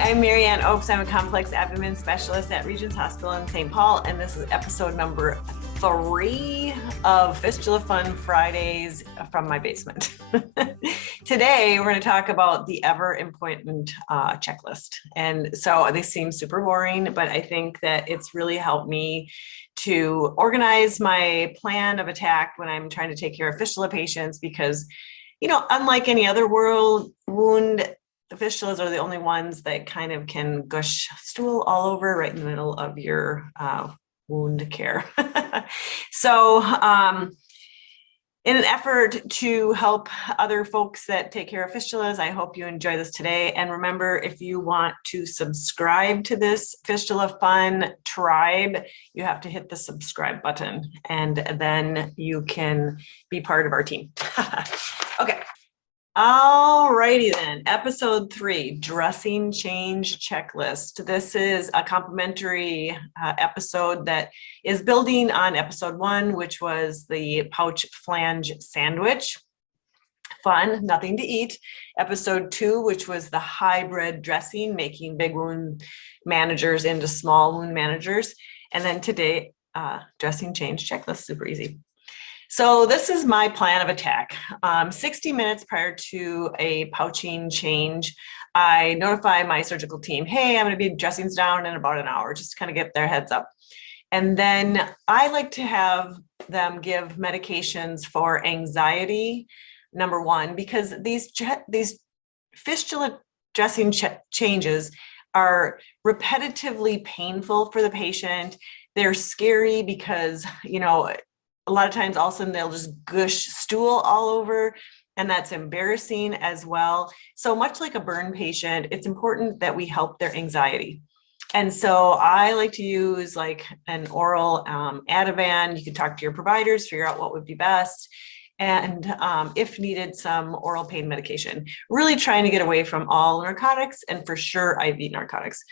I'm Marianne Oakes. I'm a complex abdomen specialist at Regents Hospital in St. Paul, and this is episode number 3 of Fistula Fun Fridays from my basement. Today, we're going to talk about the ever important checklist. And so they seem super boring, but I think that it's really helped me to organize my plan of attack when I'm trying to take care of fistula patients, because, you know, unlike any other wound, the fistulas are the only ones that kind of can gush stool all over right in the middle of your wound care. So in an effort to help other folks that take care of fistulas, I hope you enjoy this today. And remember, if you want to subscribe to this Fistula Fun tribe, you have to hit the subscribe button, and then you can be part of our team. Okay. All righty then, episode 3, dressing change checklist. This is a complimentary episode that is building on episode 1, which was the pouch flange sandwich. Fun, nothing to eat. Episode 2, which was the hybrid dressing, making big wound managers into small wound managers. And then today, dressing change checklist, super easy. So this is my plan of attack. 60 minutes prior to a pouching change, I notify my surgical team, hey, I'm going to be dressings down in about an hour, just to kind of get their heads up. And then I like to have them give medications for anxiety, number 1, because these fistula dressing changes are repetitively painful for the patient. They're scary because, you know, a lot of times all of a sudden they'll just gush stool all over, and that's embarrassing as well. So much like a burn patient, it's important that we help their anxiety. And so I like to use like an oral Ativan. You can talk to your providers, figure out what would be best. And if needed, some oral pain medication. Really trying to get away from all narcotics, and for sure IV narcotics.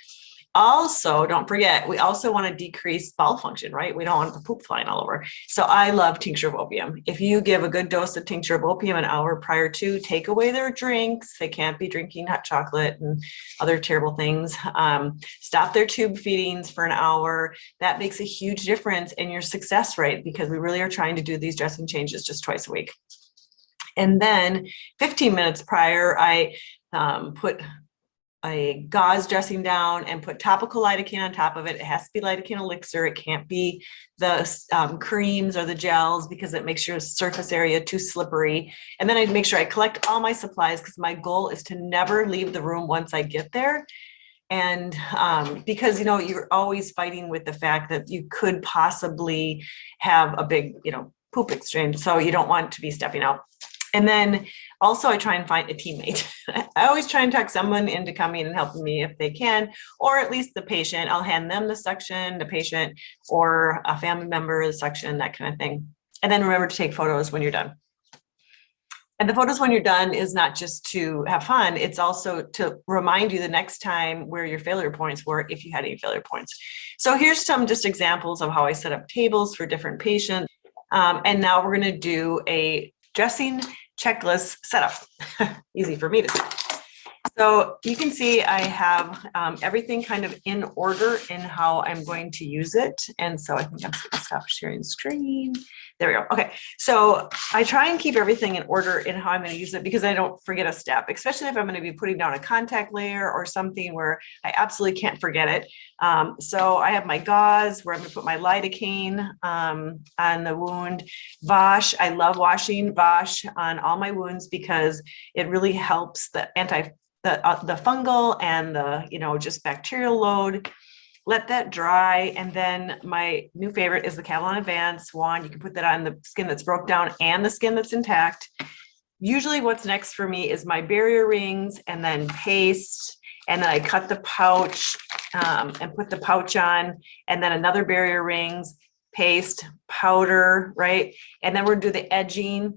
Also, don't forget, we also want to decrease bowel function, right? We don't want the poop flying all over. So I love tincture of opium. If you give a good dose of tincture of opium an hour prior to, take away their drinks. They can't be drinking hot chocolate and other terrible things. Stop their tube feedings for an hour. That makes a huge difference in your success rate, because we really are trying to do these dressing changes just twice a week. And then 15 minutes prior, I put a gauze dressing down and put topical lidocaine on top of it. It has to be lidocaine elixir. It can't be the creams or the gels, because it makes your surface area too slippery. And then I make sure I collect all my supplies, because my goal is to never leave the room once I get there. And because, you know, you're always fighting with the fact that you could possibly have a big, you know, poop exchange. So you don't want to be stepping out. And then also I try and find a teammate. I always try and talk someone into coming and helping me if they can, or at least the patient. I'll hand them the suction, the patient, or a family member the suction, that kind of thing. And then remember to take photos when you're done. And the photos when you're done is not just to have fun, it's also to remind you the next time where your failure points were, if you had any failure points. So here's some just examples of how I set up tables for different patients. And now we're going to do a dressing checklist setup. Easy for me to say. So you can see I have everything kind of in order in how I'm going to use it. And so I think I'm going to stop sharing screen. There we go. Okay. So I try and keep everything in order in how I'm going to use it, because I don't forget a step, especially if I'm going to be putting down a contact layer or something where I absolutely can't forget it. So I have my gauze where I'm going to put my lidocaine on the wound. Vashe, I love washing Vashe on all my wounds, because it really helps the fungal and the, you know, just bacterial load. Let that dry. And then my new favorite is the Cavilon Advanced wand. You can put that on the skin that's broke down and the skin that's intact. Usually what's next for me is my barrier rings, and then paste. And then I cut the pouch and put the pouch on, and then another barrier rings, paste, powder, right? And then we're gonna do the edging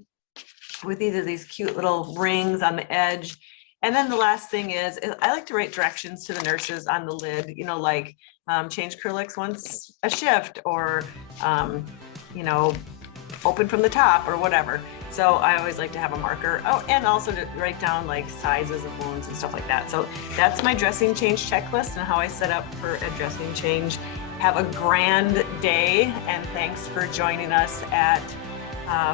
with either these cute little rings on the edge. And then the last thing is I like to write directions to the nurses on the lid, you know, like change Acrylics once a shift, or, you know, open from the top or whatever. So I always like to have a marker. Oh, and also to write down like sizes of wounds and stuff like that. So that's my dressing change checklist and how I set up for a dressing change. Have a grand day, and thanks for joining us at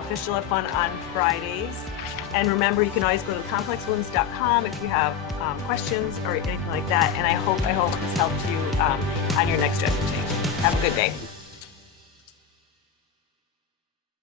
Fistula Fun on Fridays. And remember, you can always go to complexwounds.com if you have questions or anything like that. And I hope this helped you on your next dressing change. Have a good day.